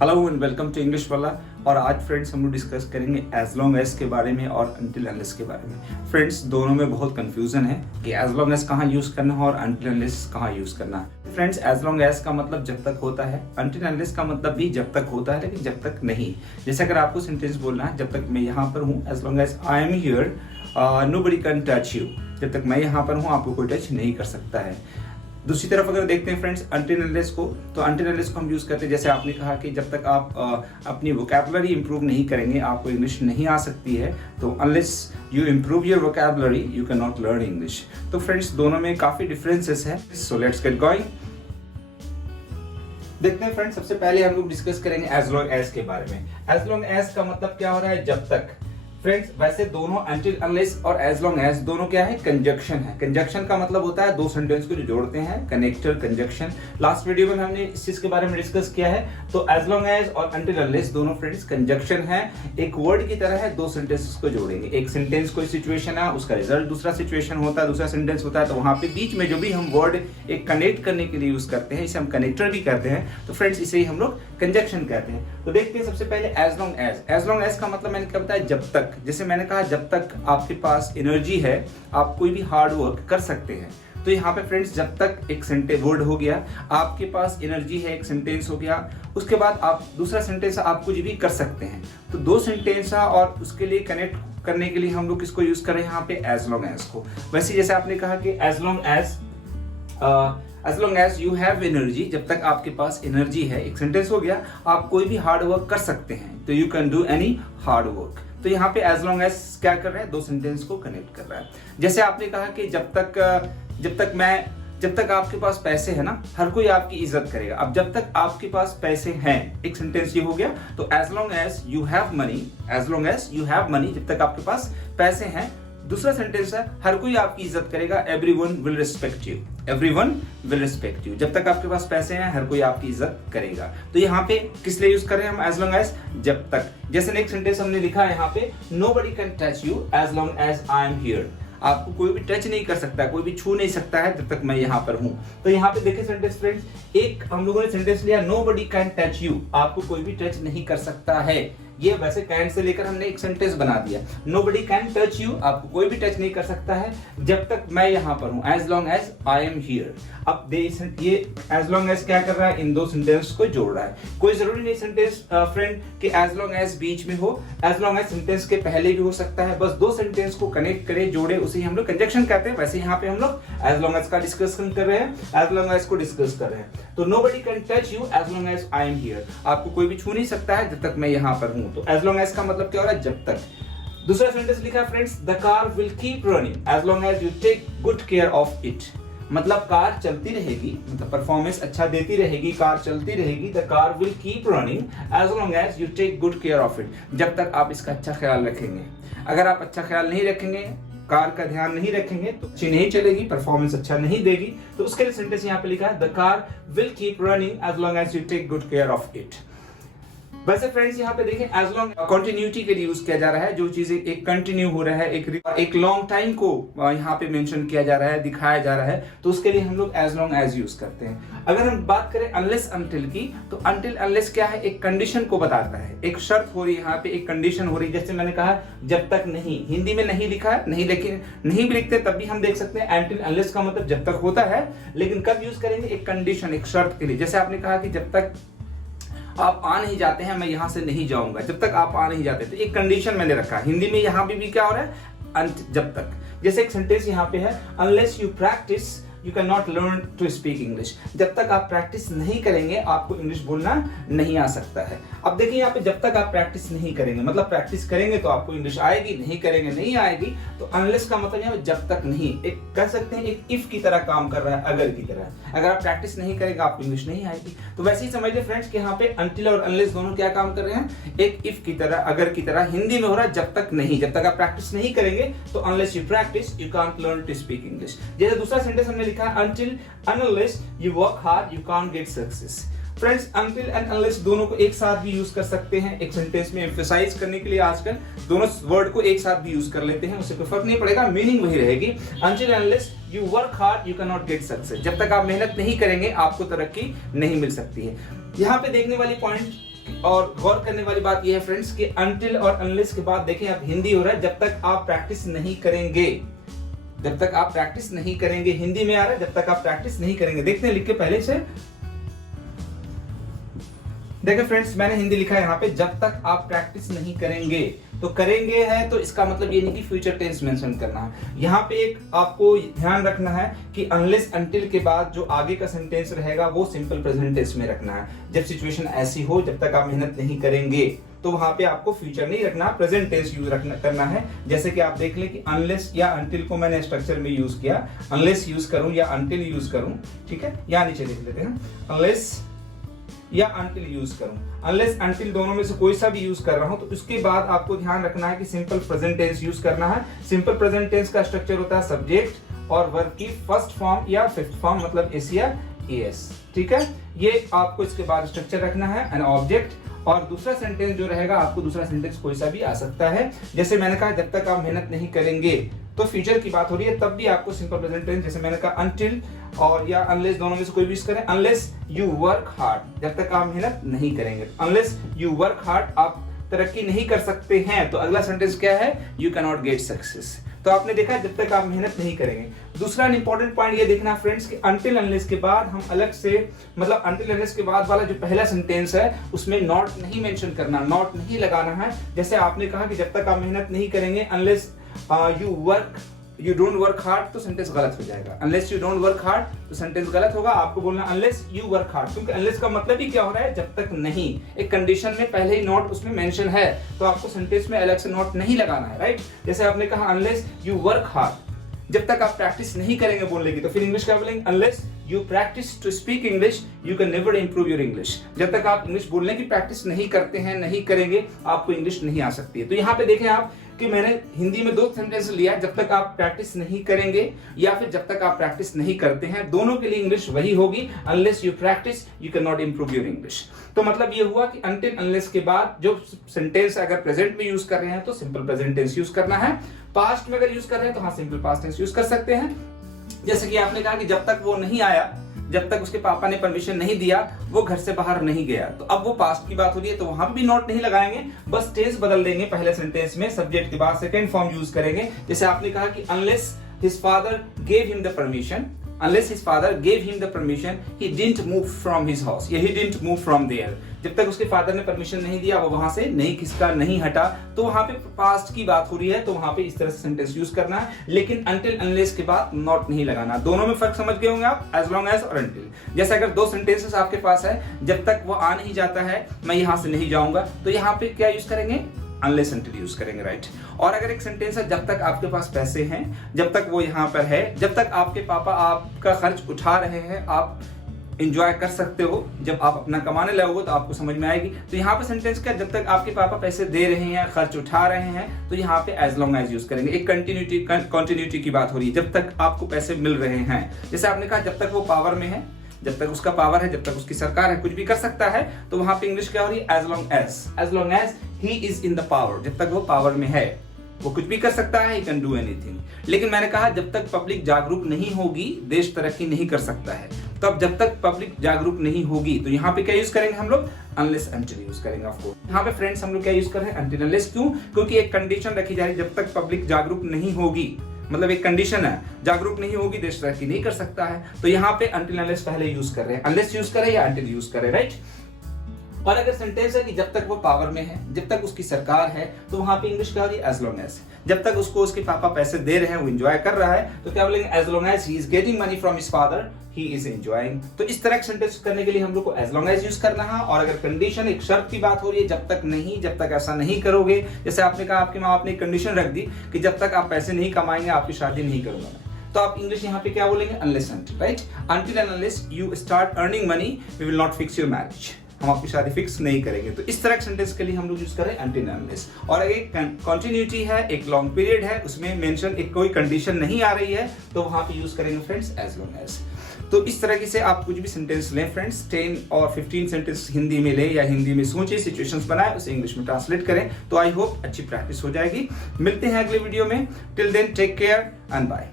Hello and welcome to English वाला। और आज फ्रेंड्स हम लोग डिस्कस करेंगे एज लॉन्ग एज के बारे में और अनटिल अनलेस के बारे में। फ्रेंड्स दोनों में बहुत कंफ्यूजन है कि एज लॉन्ग एज कहाँ यूज करना है और अनटिल अनलेस कहाँ यूज करना है। फ्रेंड्स एज लॉन्ग एज का मतलब जब तक होता है, अनटिल अनलेस का मतलब भी जब तक होता है लेकिन जब तक नहीं। जैसे अगर आपको सेंटेंस बोलना है जब तक मैं यहाँ पर हूँ, as long as I am here nobody can touch you, जब तक मैं यहाँ पर हूँ आपको कोई टच नहीं कर सकता है। दूसरी तरफ अगर देखते हैं फ्रेंड्स अनटिल अनलेस को, तो अनटिल अनलेस को हम यूज करते हैं जैसे आपने कहा कि जब तक आप अपनी वोकैबुलरी इंप्रूव नहीं करेंगे आपको इंग्लिश नहीं आ सकती है। तो unless you improve your vocabulary you can not learn English. तो फ्रेंड्स दोनों में काफी डिफरेंसेस है। So let's get going. देखते हैं फ्रेंड्स, सबसे पहले हम लोग डिस्कस करेंगे एज लॉन्ग एज के बारे में। एज लॉन्ग एज का मतलब क्या हो रहा है, जब तक। फ्रेंड्स वैसे दोनों अनटिल अनलेस और एज लॉन्ग एज दोनों क्या है, कंजक्शन है। कंजक्शन का मतलब होता है दो सेंटेंस को जो जोड़ते हैं, कनेक्टर कंजक्शन। लास्ट वीडियो में हमने इस चीज के बारे में डिस्कस किया है। तो एज लॉन्ग एज और अनटिल अनलेस दोनों फ्रेंड्स कंजक्शन है, एक वर्ड की तरह है, दो सेंटेंसेस को जोड़ेंगे। एक सेंटेंस कोई सिचुएशन है, उसका रिजल्ट दूसरा सिचुएशन होता है, दूसरा सेंटेंस होता है, तो वहां पे बीच में जो भी हम वर्ड एक कनेक्ट करने के लिए यूज करते हैं, इसे हम कनेक्टर भी कहते हैं। तो फ्रेंड्स इसे ही हम लोग कंजक्शन कहते हैं। तो देखते हैं सबसे पहले as long as. As long as का मतलब मैंने क्या बताया, जब तक। जैसे मैंने कहा जब तक आपके पास एनर्जी है आप कोई भी हार्ड वर्क कर सकते हैं। तो यहाँ पे फ्रेंड्स जब तक एक सेंटेंस वर्ड हो गया, आपके पास एनर्जी है, एक सेंटेंस हो गया, उसके बाद आप दूसरा सेंटेंस आप कुछ भी कर सकते हैं। तो दो सेंटेंस और उसके लिए कनेक्ट करने के लिए हम लोग किसको यूज कर रहे हैं यहाँ पे, एज लॉन्ग एज को। वैसे जैसे आपने कहा कि as long as you have energy, जब तक आपके पास एनर्जी है, एक सेंटेंस हो गया, आप कोई भी हार्ड वर्क कर सकते हैं। तो you can do any hard work. तो यहाँ पे एज लॉन्ग एज क्या कर रहा है, दो सेंटेंस को कनेक्ट कर रहा है। जैसे आपने कहा कि जब तक आपके पास पैसे है ना, हर कोई आपकी इज्जत करेगा। अब जब तक आपके पास पैसे हैं, एक सेंटेंस ये हो गया। तो as long as you have money, as long as you have money, जब तक आपके पास पैसे हैं। दूसरा सेंटेंस है हर कोई आपकी इज्जत करेगा, everyone will respect you, everyone will respect you, जब तक आपके पास पैसे हैं हर कोई आपकी इज्जत करेगा। तो यहाँ पे किस लिए यूज कर रहे हैं हम एज लॉन्ग एज, जब तक। जैसे नेक्स्ट सेंटेंस हमने लिखा है यहाँ पे, nobody can touch you as long as I am here, आपको कोई भी टच नहीं कर सकता, कोई भी छू नहीं सकता है जब तक मैं यहाँ पर हूँ। तो यहाँ पे देखिए सेंटेंस फ्रेंड्स, एक हम लोगों ने सेंटेंस लिया, नोबडी कैन टच यू, आपको कोई भी टच नहीं कर सकता है। ये वैसे कैन से लेकर हमने एक सेंटेंस बना दिया, नोबडी कैन टच यू, आपको कोई भी टच नहीं कर सकता है जब तक मैं यहाँ पर हूँ, as long as I am here. अब ये एज लॉन्ग एज क्या कर रहा है, इन दो सेंटेंस को जोड़ रहा है। कोई जरूरी नहीं सेंटेंस फ्रेंड कि एज लॉन्ग एज बीच में हो, एज लॉन्ग एज सेंटेंस के पहले भी हो सकता है, बस दो सेंटेंस को कनेक्ट करे, जोड़े, उसे हम लोग कंजक्शन कहते हैं। वैसे यहाँ पे हम लोग एज लॉन्ग एज का डिस्कशन कर रहे हैं, एज लॉन्ग एज को डिस्कस कर रहे हैं। तो nobody can touch you as long as I am here, आपको कोई भी छू नहीं सकता है जब तक मैं यहाँ पर हूँ। तो एज लॉन्ग एज का मतलब क्या हो रहा है, जब तक। दूसरा सेंटेंस लिखा है friends, the car will keep running as long as you take good care of it, मतलब कार चलती रहेगी, मतलब परफॉर्मेंस अच्छा देती रहेगी, कार चलती रहेगी। The car will keep running as long as you take good care of it, जब तक आप इसका अच्छा ख्याल रखेंगे। अगर आप अच्छा ख्याल नहीं रखेंगे, कार का ध्यान नहीं रखेंगे, तो अच्छी नहीं चलेगी, परफॉर्मेंस अच्छा नहीं देगी। तो उसके लिए सेंटेंस यहाँ पे लिखा है, the car will keep running as long as you take good care of it. वैसे फ्रेंड्स यहाँ पे देखें एज लॉन्ग कंटिन्यूटी के लिए यूज किया जा रहा है, जो चीजें एक कंटिन्यू हो रहा है, एक लॉन्ग टाइम को यहाँ पे मेंशन किया जा रहा है, दिखाया जा रहा है, तो उसके लिए हम लोग एज लॉन्ग एज यूज करते हैं। अगर हम बात करें अनलेस अनटिल की, तो अनटिल अनलेस क्या है, एक कंडीशन को बताता है, एक शर्त हो रही है यहाँ पे, एक कंडीशन हो रही है। जैसे मैंने कहा जब तक नहीं, हिंदी में नहीं लिखा है, नहीं, लेकिन नहीं भी लिखते तब भी हम देख सकते हैं अनटिल अनलेस का मतलब जब तक होता है, लेकिन कब यूज करेंगे, एक कंडीशन, एक शर्त के लिए। जैसे आपने कहा कि जब तक आप आ नहीं जाते हैं मैं यहां से नहीं जाऊंगा, जब तक आप आ नहीं जाते, तो एक कंडीशन मैंने रखा। हिंदी में यहां भी क्या हो रहा है, जब तक। जैसे एक सेंटेंस यहाँ पे है, unless you practice you can not learn to speak English, जब तक आप प्रैक्टिस नहीं करेंगे आपको इंग्लिश बोलना नहीं आ सकता है। अब देखिए यहाँ पे जब तक आप प्रैक्टिस नहीं करेंगे, मतलब प्रैक्टिस करेंगे तो आपको इंग्लिश आएगी, नहीं करेंगे नहीं आएगी। तो अनलेस का मतलब यहाँ जब तक नहीं, एक कह सकते हैं एक इफ की तरह काम कर रहा है, अगर की तरह। अगर आप प्रैक्टिस नहीं करेंगे आपको इंग्लिश नहीं आएगी। तो वैसे ही समझ लीजिए फ्रेंड्स कि यहाँ पे अनटिल और अनलेस दोनों क्या काम कर रहे हैं, एक इफ की तरह, अगर की तरह। हिंदी में हो रहा है जब तक नहीं, जब तक आप प्रैक्टिस नहीं करेंगे तो unless you practice you can't learn to speak English. जैसे दूसरा सेंटेंस हमने लिखा है, until unless you work hard you can't get success। Friends until and unless दोनों को एक साथ भी यूज कर सकते हैं एक सेंटेंस में एम्फसाइज करने के लिए। आजकल दोनों वर्ड को एक साथ भी यूज कर लेते हैं, उससे कोई फर्क नहीं पड़ेगा, मीनिंग वही रहेगी। until and unless you work hard you cannot get success, जब तक आप मेहनत नहीं करेंगे आपको तरक्की नहीं मिल सकती है। यहाँ पे देखने वाली पॉइंट और गौर करने वाली बात यह है फ्रेंड्स कि until और unless के बाद देखें अब हिंदी हो रहा है जब तक आप प्रैक्टिस नहीं करेंगे, जब तक आप प्रैक्टिस नहीं करेंगे। हिंदी में आ रहा है जब तक आप प्रैक्टिस नहीं करेंगे। देखते हैं लिख के पहले से। देखिए फ्रेंड्स मैंने हिंदी लिखा है यहाँ पे, जब तक आप प्रैक्टिस नहीं करेंगे। तो करेंगे है तो इसका मतलब ये नहीं कि फ्यूचर टेंस मेंशन करना है। यहाँ पे एक आपको ध्यान रखना है कि अनलेस अंटिल के बाद जो आगे का सेंटेंस रहेगा वो सिंपल प्रेजेंट टेंस में रखना है। जब सिचुएशन ऐसी हो जब तक आप मेहनत नहीं करेंगे तो वहां पे आपको फ्यूचर नहीं रखना, प्रेजेंट टेंस यूज करना है। जैसे कि आप देख लें कि अनलेस या अंटिल को मैंने स्ट्रक्चर में यूज किया, अनलेस यूज करूं या अंटिल यूज करूं, ठीक है। यहाँ नीचे देख लेते हैं, अनलेस या अंटिल यूज करूं, अनलेस अंटिल दोनों में से कोई सा भी यूज कर रहा हूं तो उसके बाद आपको ध्यान रखना है कि सिंपल प्रेजेंट टेंस यूज करना है। सिंपल प्रेजेंट टेंस का स्ट्रक्चर होता है सब्जेक्ट और वर्ब की फर्स्ट फॉर्म या फिफ्थ फॉर्म, मतलब एस या एस, ठीक है। ये आपको इसके बाद स्ट्रक्चर रखना है, एन ऑब्जेक्ट, और दूसरा सेंटेंस जो रहेगा आपको दूसरा सेंटेंस कोई सा भी आ सकता है। जैसे मैंने कहा जब तक आप मेहनत नहीं करेंगे, तो फ्यूचर की बात हो रही है तब भी आपको सिंपल प्रेजेंट टेंस, जैसे मैंने कहा अनटिल और या अनलेस दोनों में से कोई भी यूज करें। अनलेस यू वर्क हार्ड, जब तक आप मेहनत नहीं करेंगे। अनलेस यू वर्क हार्ड, आप तरक्की नहीं कर सकते हैं तो अगला सेंटेंस क्या है, you can not get success. तो आपने देखा जब तक आप मेहनत नहीं करेंगे। दूसरा इंपॉर्टेंट पॉइंट ये देखना फ्रेंड्स कि अनटिल अनलेस के बाद हम अलग से, मतलब अनटिल अनलेस के बाद वाला जो पहला सेंटेंस है उसमें नॉट नहीं मेंशन करना, नॉट नहीं लगाना है। जैसे आपने कहा कि जब तक आप मेहनत नहीं करेंगे, unless you don't work hard, तो सेंटेंस गलत हो जाएगा। Unless you don't work hard तो सेंटेंस गलत होगा। आपको बोलना अनलेस यू वर्क हार्ड, क्योंकि अनलेस का मतलब ही क्या हो रहा है, जब तक नहीं। एक कंडीशन में पहले ही नॉट उसमें मेंशन है तो आपको सेंटेंस में अलग से नॉट नहीं लगाना है, राइट। जैसे आपने कहा अनलेस यू वर्क हार्ड, जब तक आप प्रैक्टिस नहीं करेंगे बोलने की, तो फिर इंग्लिश क्या बोलेंगे, unless you practice to speak English you can never improve your English. जब तक आप इंग्लिश बोलने की प्रैक्टिस नहीं करते हैं, नहीं करेंगे, आपको इंग्लिश नहीं आ सकती है। तो यहाँ पे देखें आप कि मैंने हिंदी में दो सेंटेंस लिया, जब तक आप प्रैक्टिस नहीं करेंगे या फिर जब तक आप प्रैक्टिस नहीं करते हैं, दोनों के लिए इंग्लिश वही होगी, unless you practice you can not improve your English. तो मतलब ये हुआ कि अनटिल अनलेस के बाद जो सेंटेंस अगर प्रेजेंट में यूज कर रहे हैं तो सिंपल प्रेजेंट टेंस यूज करना है। पास्ट में अगर यूज कर रहे हैं तो हाँ सिंपल पास्ट टेंस यूज कर सकते हैं। जैसे कि आपने कहा कि जब तक वो नहीं आया, जब तक उसके पापा ने परमिशन नहीं दिया, वो घर से बाहर नहीं गया, तो अब वो पास्ट की बात हो रही है तो वहां भी नॉट नहीं लगाएंगे, बस टेंस बदल देंगे। पहले सेंटेंस में सब्जेक्ट के बाद सेकंड फॉर्म यूज करेंगे। जैसे आपने कहा कि unless his father gave him the permission, unless his father gave him the permission he didn't move from his house, या he didn't move from there। जब तक उसके फादर ने परमिशन नहीं दिया वो वहां से नहीं खिसका, नहीं हटा, तो वहां पे पास्ट की बात हो रही है तो वहां पे इस तरह से सेंटेंस यूज करना है। लेकिन until unless के बाद नॉट नहीं लगाना। दोनों में फर्क समझ गए होंगे आप, as long as और until। जैसे अगर दो सेंटेंसेस आपके पास है, जब तक वो आ नहीं जाता है मैं यहां से नहीं जाऊंगा, तो यहाँ पे क्या यूज करेंगे, अनलेस अंटिल यूज करेंगे, राइट। और अगर एक सेंटेंस है जब तक आपके पास पैसे हैं, जब तक वो यहाँ पर है, जब तक आपके पापा आपका खर्च उठा रहे हैं, आप एंजॉय कर सकते हो, जब आप अपना कमाने लगोगे तो आपको समझ में आएगी। तो यहाँ पे सेंटेंस क्या, जब तक आपके पापा पैसे दे रहे हैं, खर्च उठा रहे हैं, तो यहाँ पे एज लॉन्ग एज यूज करेंगे। एक कंटिन्यूटी की बात हो रही है, जब तक आपको पैसे मिल रहे हैं। जैसे आपने कहा जब तक वो पावर में है, जब तक उसका पावर है, जब तक उसकी सरकार है, कुछ भी कर सकता है, तो वहां पे इंग्लिश क्या हो रही है, as long as he is in the power, जब तक वो पावर में है वो कुछ भी कर सकता है, he can do anything। लेकिन मैंने कहा जब तक पब्लिक जागरूक नहीं होगी देश तरक्की नहीं कर सकता है। तो अब जब तक पब्लिक जागरूक नहीं होगी तो यहाँ पे क्या यूज करेंगे हम लोग, अनलेस अंटिल यूज करेंगे। ऑफ कोर्स यहाँ पे फ्रेंड्स हम लोग क्या यूज कर रहे हैं, अंटिल अनलेस। क्यों, क्योंकि एक कंडीशन रखी जा रही है, जब तक पब्लिक जागरूक नहीं होगी, मतलब एक कंडीशन है, जागरूक नहीं होगी देश तरक्की नहीं कर सकता है। तो यहाँ पे अंटिल अनलेस पहले यूज कर रहे हैं, अनलेस यूज करें या अंटिल यूज करें, राइट। और अगर सेंटेंस है कि जब तक वो पावर में है, जब तक उसकी सरकार है, तो वहां पे इंग्लिश क्या हो रही है, एज लॉन्ग एज। जब तक उसको उसके पापा पैसे दे रहे हैं, वो एंजॉय कर रहा है, तो क्या बोलेंगे, as long as he is getting money from his father he is enjoying. तो इस तरह के सेंटेंस करने के लिए हम लोग को एज लॉन्ग एज यूज करना है। और अगर कंडीशन, एक शर्त की बात हो रही है, जब तक नहीं, जब तक ऐसा नहीं करोगे, जैसे आपने कहा आपके माँ बाप ने एक कंडीशन रख दी कि जब तक आप पैसे नहीं कमाएंगे आपकी शादी नहीं करूंगा मैं, तो आप इंग्लिश यहाँ पे क्या बोलेंगे, unless until, right. Until and unless you start earning money we will not fix your marriage, हम आपकी शादी फिक्स नहीं करेंगे। तो इस तरह के सेंटेंस के लिए हम लोग यूज करें अंटिल अनलेस। और अगर एक कंटिन्यूटी है, एक लॉन्ग पीरियड है, उसमें मेंशन एक कोई कंडीशन नहीं आ रही है, तो वहां पे यूज करेंगे फ्रेंड्स एज लॉन्ग एज। तो इस तरह से आप कुछ भी सेंटेंस लें फ्रेंड्स, 10 और 15 सेंटेंस हिंदी में लें या हिंदी में सोचें, सिचुएशंस बनाएं, उसे इंग्लिश में ट्रांसलेट करें, तो आई होप अच्छी प्रैक्टिस हो जाएगी। मिलते हैं अगले वीडियो में, till then take care and bye.